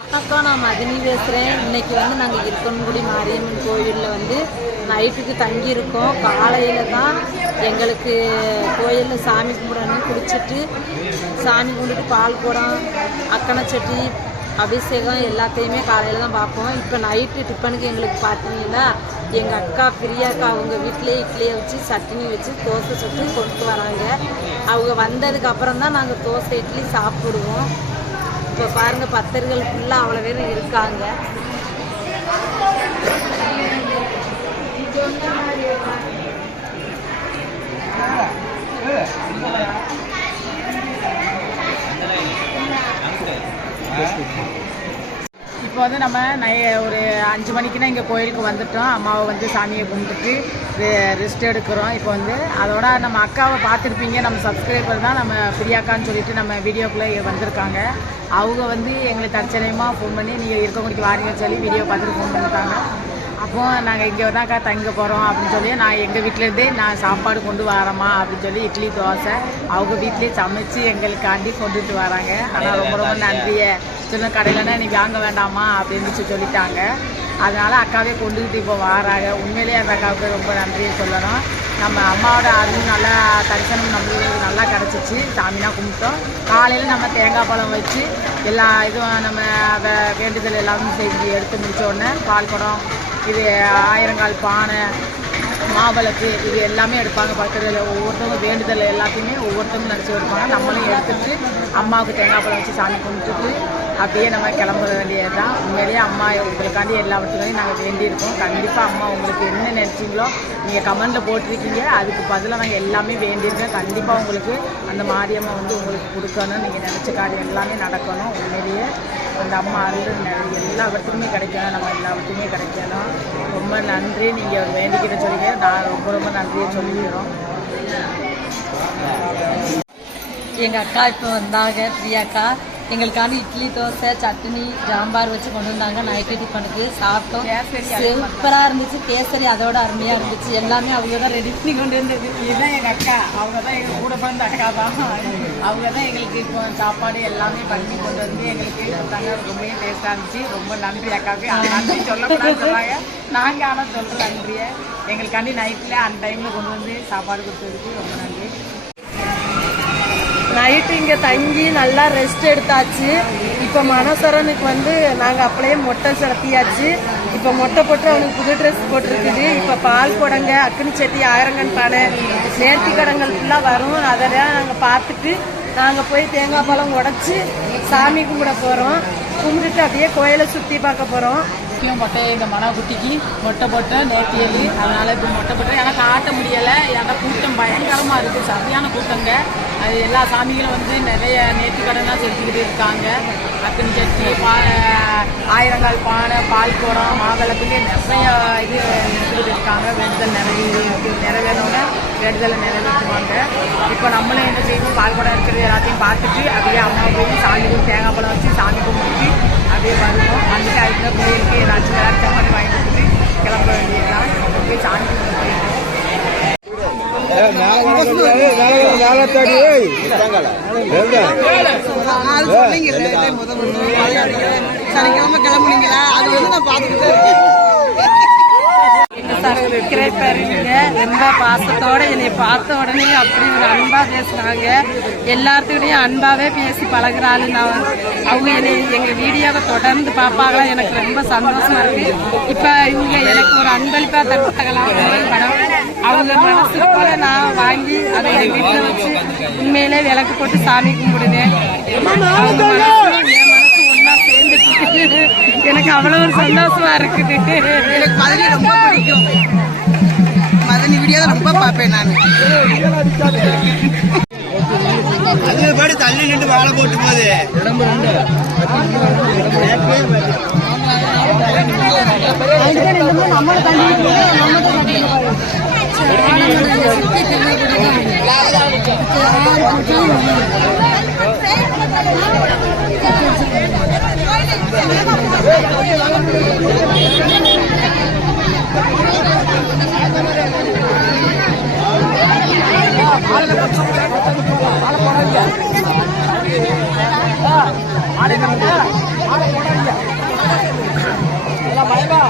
வணக்கம் நான் மதினி பேசுகிறேன் இன்னைக்கு வந்து நாங்கள் இருக்கன்குடி மாரியம்மன் கோயிலில் வந்து நைட்டுக்கு தங்கியிருக்கோம். காலையில் தான் எங்களுக்கு கோயிலில் சாமி கும்பிடணும் குடிச்சிட்டு சாமி கும்பிட்டு பால் குடம் அக்கனை சட்டி அபிஷேகம் எல்லாத்தையுமே காலையில் தான் பார்ப்போம். இப்போ நைட்டு டிஃபனுக்கு எங்களுக்கு பார்த்தீங்கன்னா எங்கள் அக்கா பிரியாக்கா அவங்க வீட்டிலே இட்லியை வச்சு சட்னி வச்சு தோசை சுட்டு கொண்டு வராங்க. அவங்க வந்ததுக்கப்புறம் தான் நாங்கள் தோசை இட்லி சாப்பிடுவோம். இப்போ பாருங்க பக்தர்கள் ஃபுல்லாக அவ்வளோ பேர் இருக்காங்க. இப்போ வந்து நம்ம நை ஒரு அஞ்சு மணிக்குனா இங்கே கோயிலுக்கு வந்துட்டோம். அம்மாவை வந்து சாமியை கும்பிட்டுட்டு ரெஸ்ட் எடுக்கிறோம். இப்போ வந்து அதோட நம்ம அக்காவை பார்த்துருப்பீங்க. நம்ம சப்ஸ்கிரைபர் தான் நம்ம பிரியாக்கான்னு சொல்லிட்டு நம்ம வீடியோக்குள்ளே வந்திருக்காங்க. அவங்க வந்து எங்களுக்கு தற்சமயமாக ஃபோன் பண்ணி நீங்கள் இருக்கவங்களுக்கு வாரீங்கன்னு சொல்லி வீடியோ பார்த்துட்டு ஃபோன் பண்ணிட்டாங்க. அப்போ நாங்கள் இங்கே தான்க்கா தங்க போகிறோம் அப்படின்னு சொல்லி நான் எங்கள் வீட்டிலேருந்தே நான் சாப்பாடு கொண்டு வரேம்மா அப்படின்னு சொல்லி இட்லி தோசை அவங்க வீட்லேயே சமைச்சு எங்களுக்காண்டி கொண்டுட்டு வராங்க. ஆனால் ரொம்ப ரொம்ப நன்றியை. சொன்ன கடையிலனா நீ வாங்க வேண்டாமா அப்படின்னு சொல்லி சொல்லிட்டாங்க. அதனால் அக்காவே கொண்டுக்கிட்டு இப்போ வராங்க. உண்மையிலேயே அந்த அக்காவுக்கு ரொம்ப நன்றியை சொல்லணும். நம்ம அம்மாவோட அருள் நல்லா தரிசனம் நம்மளுக்கு நல்லா கிடச்சிச்சு. சாமினா கும்பிட்டோம். காலையில் நம்ம தேங்காய் பழம் வச்சு எல்லா இதுவும் நம்ம வே- வேண்டுதல் எல்லாமே செஞ்சு எடுத்து முடித்தோடனே பால் குடம் இது ஆயிரங்கால் பானை மாவிளக்கு இது எல்லாமே எடுப்பாங்க. பக்கத்தில் ஒவ்வொருத்தவங்க வேண்டுதல் எல்லாத்தையுமே ஒவ்வொருத்தவங்க நினச்சி எடுப்பாங்க. நம்மளும் எடுத்துட்டு அம்மாவுக்கு தேங்காய் பழம் வச்சு சாமி கும்பிட்டுட்டு அப்படியே நம்ம கிளம்ப வேண்டியது தான் உண்மையிலேயே அம்மா உங்களுக்காண்டி எல்லாவற்றுக்காண்டி நாங்கள் வேண்டியிருக்கோம். கண்டிப்பாக அம்மா உங்களுக்கு என்ன நினச்சிங்களோ நீங்கள் கமெண்ட்டில் போட்டிருக்கீங்க. அதுக்கு பதிலாக நாங்கள் எல்லாமே வேண்டியிருக்கோம். கண்டிப்பாக உங்களுக்கு அந்த மாரியம்மா வந்து உங்களுக்கு கொடுக்கணும். நீங்கள் நினச்ச காரியம் எல்லாமே நடக்கணும். உண்மையிலேயே அந்த அம்மா அருள் நிறைய எல்லாவற்றுக்குமே கிடைக்கணும். நம்ம எல்லாவற்றுக்குமே கிடைக்கணும். ரொம்ப நன்றி. நீங்கள் வேண்டிக்கிட்ட சொல்லிங்க நான் ரொம்ப ரொம்ப நன்றியை சொல்லிக்கிறோம். எங்கள் அக்கா இப்போ வந்தாங்க. பிரியாக்கா. எங்களுக்கான இட்லி தோசை சட்னி சாம்பார் வச்சு கொண்டு வந்தாங்க. நைட்டு டிஃபனுக்கு சாப்பிட்டோம். சூப்பராக இருந்துச்சு. கேசரி அதோட அருமையாக இருந்துச்சு. எல்லாமே அவங்க தான் ரெடி பண்ணி கொண்டு வந்தது. இதுதான் எங்கள் அக்கா. அவங்க தான் எங்கள் கூட பிறந்த அக்கா தான் அவங்க தான் எங்களுக்கு இப்போ சாப்பாடு எல்லாமே பண்ணி கொண்டு வந்து எங்களுக்கு கொடுத்தாங்க ரொம்பவே டேஸ்ட்டாக இருந்துச்சு. ரொம்ப நன்றி அக்காவுக்கு. நன்றி சொல்லக்கூடாதுன்னு சொன்னாங்க. நாங்கள் ஆனால் சொல்கிற நன்றியை. எங்களுக்காண்டி நைட்டில் அந்த டைமில் கொண்டு வந்து சாப்பாடு கொடுத்ததுக்கு ரொம்ப நன்றி. நைட்டு இங்கே தங்கி நல்லா ரெஸ்ட் எடுத்தாச்சு. இப்போ மனசரனுக்கு வந்து நாங்கள் அப்படியே மொட்டை செலுத்தியாச்சு. இப்போ மொட்டை போட்டு அவனுக்கு புது ட்ரெஸ் போட்டிருக்குது. இப்போ பால் குடங்க அக்னி செட்டி ஆயிரங்கன் பானை நேர்த்தி கடங்கள் ஃபுல்லாக வரும். அதெல்லாம் நாங்கள் பார்த்துட்டு நாங்கள் போய் தேங்காய் பழம் உடச்சி சாமி கும்பிட போகிறோம் கும்பிட்டுட்டு அப்படியே கோயிலை சுற்றி பார்க்க போகிறோம் முக்கியம் மொட்டை இந்த மன குட்டிக்கு மொட்டை போட்டேன் நேர்த்தியலி அதனால் இப்போ மொட்டை போட்டேன் எனக்கு காட்ட முடியலை. ஏன்னா கூட்டம் பயங்கரமாக இருக்குது சரியான கூட்டங்க. அது எல்லா சாமிகளும் வந்து நிறைய நேற்று கடனாக செலுத்திக்கிட்டு இருக்காங்க. அக்கன் சட்டி பா ஆயிரங்கால் பானை பால் குடம் மாவிளக்குன்னு நிறைய இது எடுத்துக்கிட்டு இருக்காங்க. வேண்டுதல் நிறைய நிறைவேறோட வேண்டுதலை நிறைவேற்றுவாங்க. இப்போ நம்மளும் என்ன செய்யணும்? பால் குடம் இருக்கிறது எல்லாத்தையும் பார்த்துட்டு அப்படியே அம்மா போய் சாமி தேங்காய் பழம் வச்சு சாமி கும்பிட்டு அப்படியே வருவோம் வந்துட்டு அதுக்கு கோயிலுக்கு ஏதாச்சும் விளையாட்டு மாதிரி வாங்கி கொடுத்துட்டு கிளம்ப வேண்டியதுதான் நம்ம போய் சாமி கும்பிட்டு போயிடுவோம் சனிக்கிழமை கிளம்புனீங்களா? அது வந்து நான் பார்த்துக்கிட்டு இருக்கேன். சப்ஸ்கிரைப் பண்ணுங்க ரொம்ப பாசத்தோட என்னை பார்த்த உடனே அப்படி ஒரு அன்பா பேசுனாங்க. எல்லாத்துக்கிட்டையும் அன்பாவே பேசி பழகிறாள் நான் அவங்க என்னை எங்க வீடியோவை தொடர்ந்து பார்ப்பாங்களா? எனக்கு ரொம்ப சந்தோஷமா இருக்கு. இப்ப இவங்க எனக்கு ஒரு அன்பளிப்பா தருவாங்களாம் படம். அவங்க மனசு போல நான் வாங்கி அதை என் வீட்டில் வச்சு உண்மையிலே விளக்கு போட்டு சாமி கும்பிடுவேன். எனக்கு அவ்வளவு ஒரு சந்தோஷமா இருக்குது. எனக்கு மதனி ரொம்ப பிடிக்கும். மதனி வீடியோ ரொம்ப பார்ப்பேன் நான். அது பாடி தள்ளி நின்று வாழை போட்டு போகுது. ஆளை போடாதீங்க எல்லாம் பயமா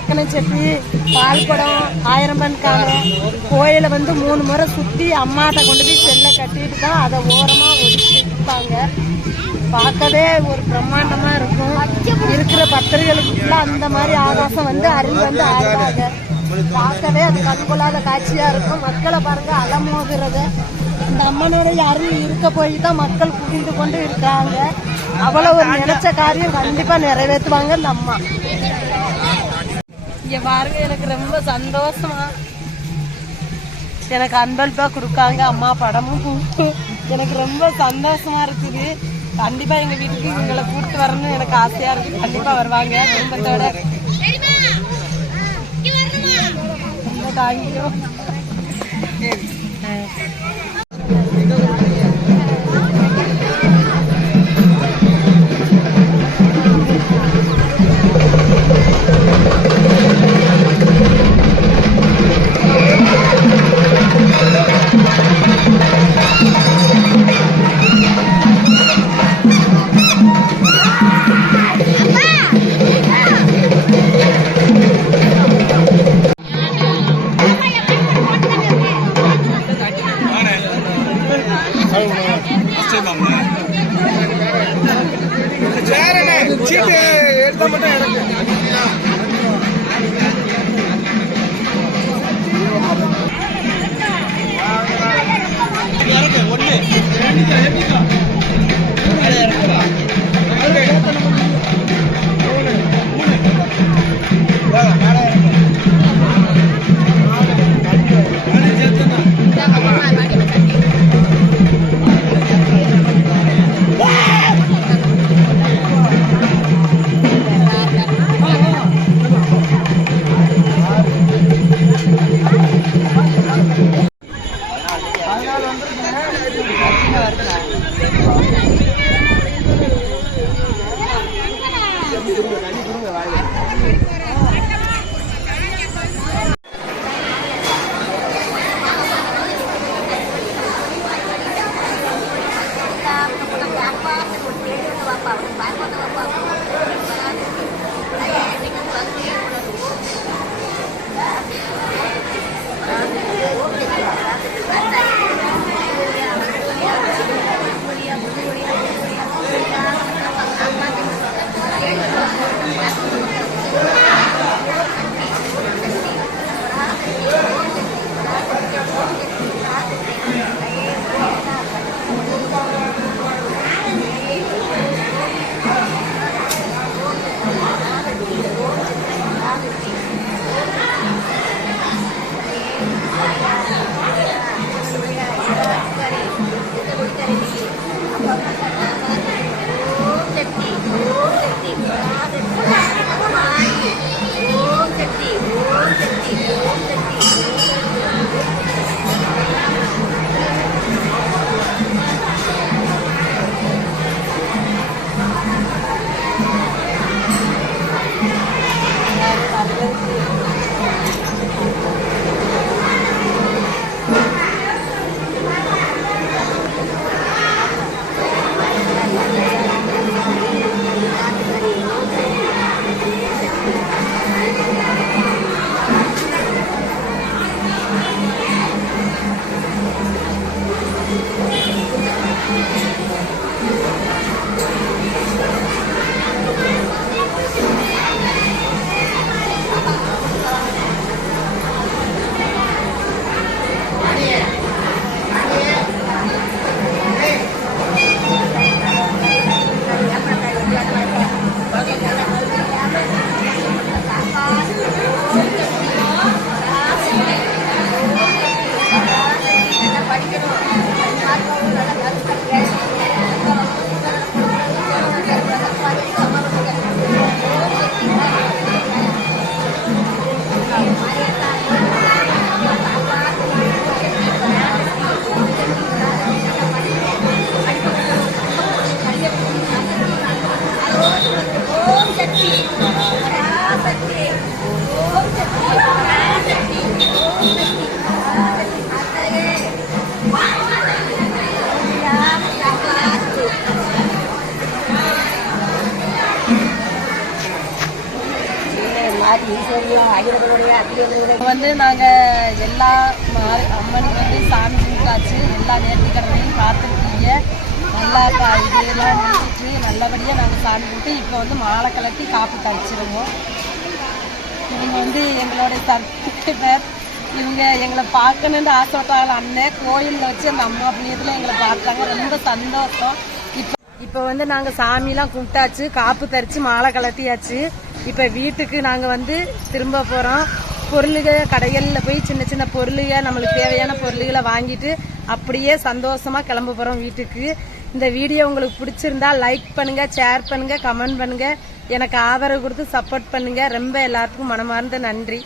ஆளை போடாதீங்க. பால்குடம் ஆயிரம்பன் காலம் கோயிலை வந்து மூணு முறை சுற்றி அம்மாட்ட கொண்டு போய் செல்லை கட்டிட்டு தான் அதை ஓரமாக ஒதுக்கி வைப்பாங்க. பார்க்கவே ஒரு பிரம்மாண்டமாக இருக்கும். இருக்கிற பத்திரிகைகளுக்குலாம் அந்த மாதிரி ஆகாசம் வந்து அருள் வந்து ஆகிறாங்க பார்க்கவே அது கண்கொள்ளாத காட்சியாக இருக்கும். மக்களை பாருங்க அலமோகிறது. இந்த அம்மனுடைய அருள் இருக்க போய் தான் மக்கள் குவிந்து கொண்டு இருக்காங்க. அவ்வளோ ஒரு நினைச்ச காரியம் கண்டிப்பாக நிறைவேற்றுவாங்க இந்த அம்மா. இங்க பாருங்க எனக்கு ரொம்ப சந்தோஷமா. எனக்கு அன்பளிப்பா கொடுக்காங்க அம்மா படமும் எனக்கு ரொம்ப சந்தோஷமா இருக்குது. கண்டிப்பா எங்க வீட்டுக்கு இவங்களை கூப்பிட்டு வரணும்னு எனக்கு ஆசையா இருக்கு. கண்டிப்பா வருவாங்க குடும்பத்தோட. ரொம்ப தேங்க்யூ வந்து நாங்கள் எல்லா மா- அம்மனுக்கு வந்து சாமி கும்பிட்டாச்சு. எல்லா நேர்த்திக்கடனையும் பார்த்துருக்கீங்க நல்லா இதெல்லாம் நினைச்சிட்டு நல்லபடியாக நாங்கள் சாமி கும்பிட்டு இப்போ வந்து மாலை கலட்டி காப்பு தரிச்சிருவோம். இவங்க வந்து எங்களோட சப்ஸ்கிரைபர் இவங்க எங்களை பார்க்கணுன்னு ஆசைப்பட்டாங்க. அண்ணன் கோயிலில் வச்சு அந்த அம்மா புண்ணியத்தில் எங்களை பார்த்தாங்க. ரொம்ப சந்தோஷம். இப்போ இப்போ வந்து நாங்கள் சாமிலாம் கும்பிட்டாச்சு காப்பு தரிச்சு மாலை கலட்டியாச்சு இப்போ வீட்டுக்கு நாங்கள் வந்து திரும்ப போகிறோம் பொருளுக கடைகளில் போய் சின்ன சின்ன பொருளுக நம்மளுக்கு தேவையான பொருளுகளை வாங்கிட்டு அப்படியே சந்தோஷமாக கிளம்ப போகிறோம் வீட்டுக்கு. இந்த வீடியோ உங்களுக்கு பிடிச்சிருந்தா லைக் பண்ணுங்க ஷேர் பண்ணுங்க கமெண்ட் பண்ணுங்க. எனக்கு ஆதரவு கொடுத்து சப்போர்ட் பண்ணுங்க. ரொம்ப எல்லாத்துக்கும் மனமார்ந்த நன்றி.